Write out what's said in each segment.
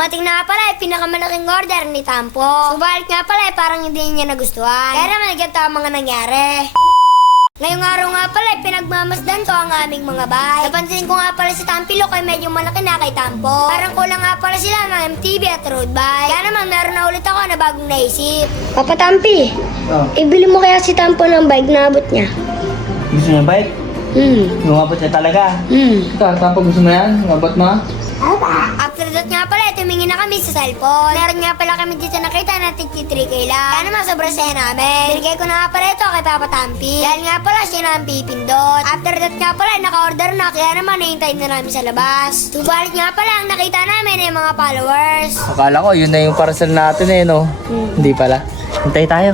Mating na nga pala pinakamalaking order ni Tampo. Subalit nga pala parang hindi niya nagustuhan. Kaya naman ganito ang mga nangyari. Ngayong araw nga pala pinagmamasdan ko ang aming mga bahay. Napansin ko nga pala si Tampilo ay medyo malaki na kay Tampo. Parang kulang nga pala sila ng MTV at road bike. Kaya naman meron na ulit ako na bagong naisip. Papa Tampi, ibili mo kaya si Tampo ng bike na abot niya? Gusto niya bike? Yung abot niya talaga? Tapos gusto mo yan? Yung abot mo? After that nga pala, tumingin na kami sa cellphone. Meron nga pala kami dito nakita na 3K lang. Kaya naman sobrang saya namin. Binigay ko na nga pala ito kay Papa Tampi. Dahil nga pala siya na ang pipindot. After that nga pala, naka-order na. Kaya naman nahintay na namin sa labas. Subalit nga pala, ang nakita namin ay mga followers. Akala ko yun na yung parcel natin eh, no? Hindi pala. Hintay tayo.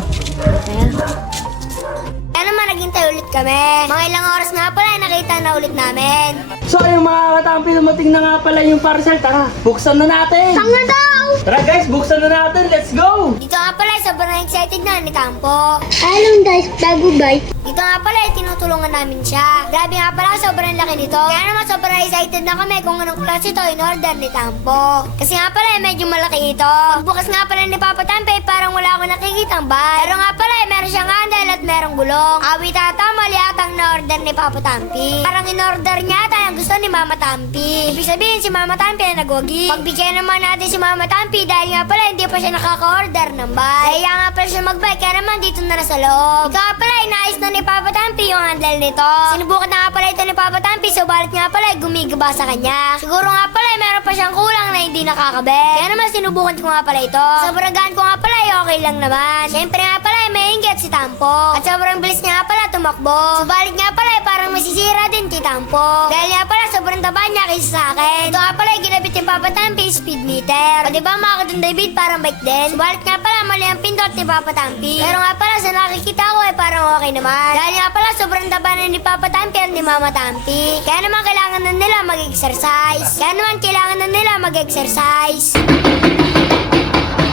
Kaya naman naghintay ulit kami. Mga ilang oras nga pala, nakita na ulit namin. So ayun mga katampi, dumating na nga pala yung parcel. Tara, buksan na natin! Tanga daw! Tara guys, buksan na natin! Let's go! Dito nga pala, sobrang excited na ni Tampo. Anong guys, bago bike? Dito nga pala, tinutulungan namin siya. Grabe nga pala, sobrang laki nito. Kaya naman sobrang excited na kami kung anong klase ito in order ni Tampo. Kasi nga pala, medyo malaki ito. Bukas nga pala ni Papa Tampe, parang wala akong nakikitang bike. Pero nga pala, meron siyang handle at merong gulong. Awit ata, mali atang na-order ni Papa Tampi. Parang in-order niya ata yung gusto ni Mama Tampi. Ibig sabihin, si Mama Tampi ay nagwagi. Pagbigyan naman natin si Mama Tampi dahil nga pala, hindi pa siya nakaka-order ng bike. Kaya nga pala siya mag-bike, kaya naman dito na nasa loob. Ikaw nga pala, inaayos na ni Papa Tampi yung handle nito. Sinubukan na nga pala ito ni Papa Tampi, subalit nga pala, gumigaba sa kanya. Siguro nga pala, meron pa siyang kulang na hindi nakakabit. Kaya naman sinubukan ko nga pala ito. Sobrang gaan ko nga pala, okay lang naman. Siyempre nga pala, may inggit si Tampo. At sobrang bilis niya nga pala tumakbo. Subalit nga pala, parang masisira din si Tampo. Dahil nga pala, sobrang taba niya kaysa sa akin. Ito nga pala, ginabit ni Papa Tampi speed meter. O diba mga kadun David, parang bike din. Subalit nga pala, mali ang pindot ni Papa Tampi. Pero nga pala, sa nakikita ko ay parang okay naman. Dahil nga pala, sobrang taba na ni Papa Tampi at ni Mama Tampi. Kaya naman, kailangan na nila mag-exercise. Kaya naman, kailangan na nila mag-exercise.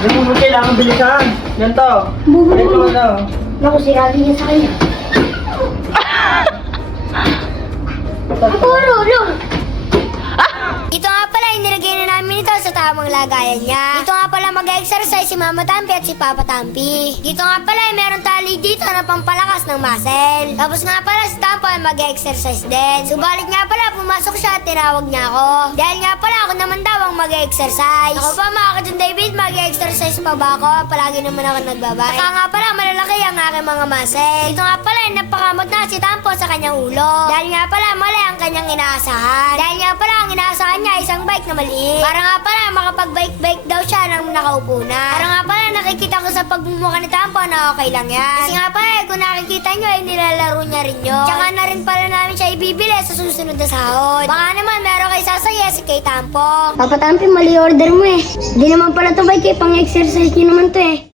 Ano mo kailangan bilisan? Ganito. Ganito ano? Naku, sirabi niya sa kanya. Dito nga pala, inilagay na namin ito sa tamang lagayan niya. Dito nga pala mag-exercise si Mama Tampi at si Papa Tampi. Dito nga pala, meron tali dito na pampalakas ng muscle. Tapos nga pala, si Tampo ay mag-exercise din. Subalit nga pala, pumasok siya at tinawag niya ako. Dahil nga pala, ako naman daw ang mag-exercise. Ako pa mga kadun David, mag-exercise pa ba ako? Palagi naman ako nagbabay. Saka nga pala, malalaki ang aking mga muscle. Dito nga pala, napakamot na si Tampo sa kanyang ulo. Dahil nga pala, mali ang kanyang inaasahan. Dahil nga pala, ang inaasahan niya isang bike na maliit. Para nga pala, makapag-bike-bike daw siya nang nakaupo na. Para nga pala, nakikita ko sa pagmumukha ni Tampo na okay lang yan. Kasi nga pala, kung nakikita nyo, ay nilalaro niya rin yun. Tsaka na rin pala namin siya ibibili sa susunod na sahod. Baka naman, meron kayo sasaya si kay Tampo. Papa Tampi, mali order mo eh. Di naman pala to bike eh, pang exercise niyo naman to eh.